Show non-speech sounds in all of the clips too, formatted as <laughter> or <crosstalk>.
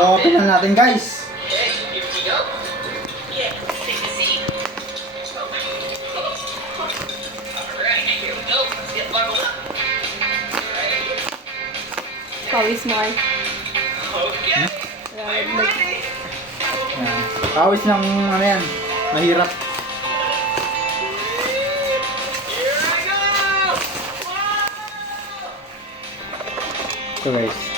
So, open na natin guys. Pawis mo ay. Okay, I'm ready. Yan. Pawis ng ano yan. Mahirap. Ito guys.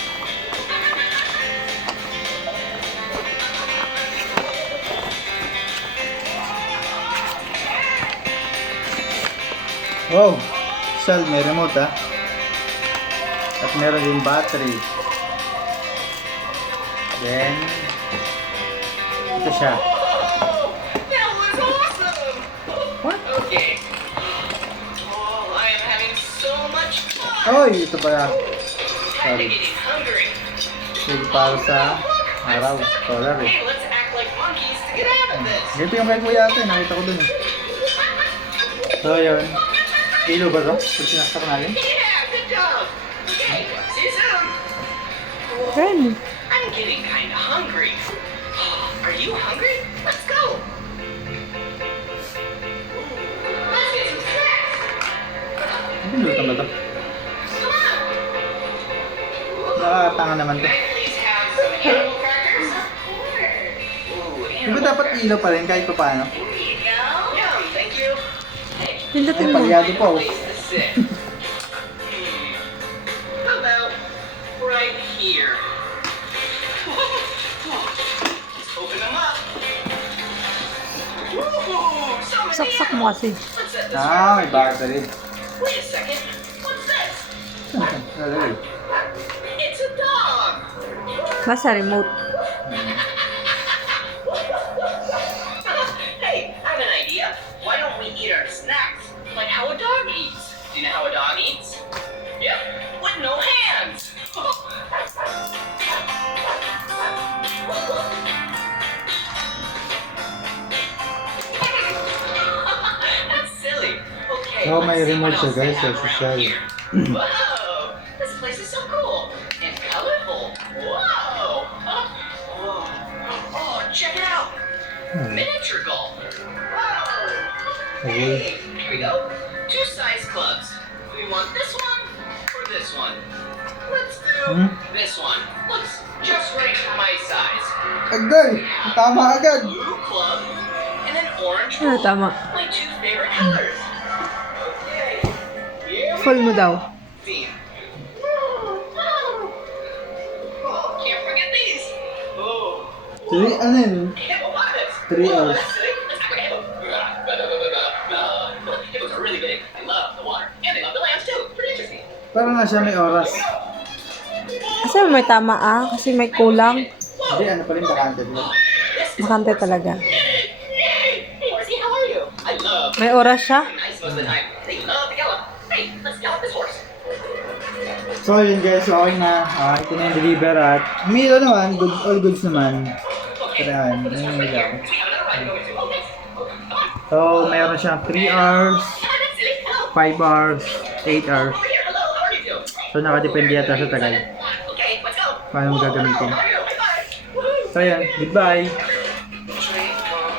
Wow! Sal, may remote ah. At meron yung battery. Then, ito siya. What? Okay. Oh, I am having so much fun. Oy, ito pala. Sorry. Ito para sa araw. Solar eh. Hey, let's act like monkeys to get out of this. Ganito yung kay kuya ate, nakita ko dun eh. <laughs> So yun. Kilo ba to? Kung sinaksak natin? Yeah, good job. Okay, see you soon. Ren. I'm getting kind of hungry. <gasps> Are you hungry? Let's go. Let's get some snacks. Ano luto ba to? Come on. Nakakatanga naman to. Can I please have some animal crackers? Of course. Ooh, Di ba dapat ilaw pa rin kahit pa paano? Pindutin mo. Palyado po. Saksak mo kasi. Ah, may bakit na rin. Wait remote. Okay. Oh, let's may see remote what siya, else guys. have So, around social. here. Whoa, this place is so cool and colorful. Whoa. Oh, oh, check it out. Hmm. Miniature golf. Whoa. Hey, here we go. Two size clubs. We want this one or this one? Let's do Hmm? this one. Looks just right for my size. Agay! Tama agad! Blue club and an orange Ano ball. tama? My two favorite colors. Full mo daw. Theme. Oh, can't forget these. Oh. Three, ano yun? Three hours. that's sick. Let's act like a hippo. Hippos are really big. They love the water. And they love the lambs too. Pretty interesting. Parang na siya may oras. Kasi may tama ah. Kasi may kulang. Hindi, ano pa rin bakante mo. Bakante talaga. Hey, horsey, how are you? I love May oras siya. nice So yun guys, so okay na. Ah, ito na yung deliver at may ano naman, good, all goods naman. Okay. Tara, yun, on. So, mayroon siyang 3 hours, Yeah, that's it. Hello. 5 hours, 8 hours. So, nakadepende yata sa tagal. Paano mo gagamitin. So, yan. Goodbye!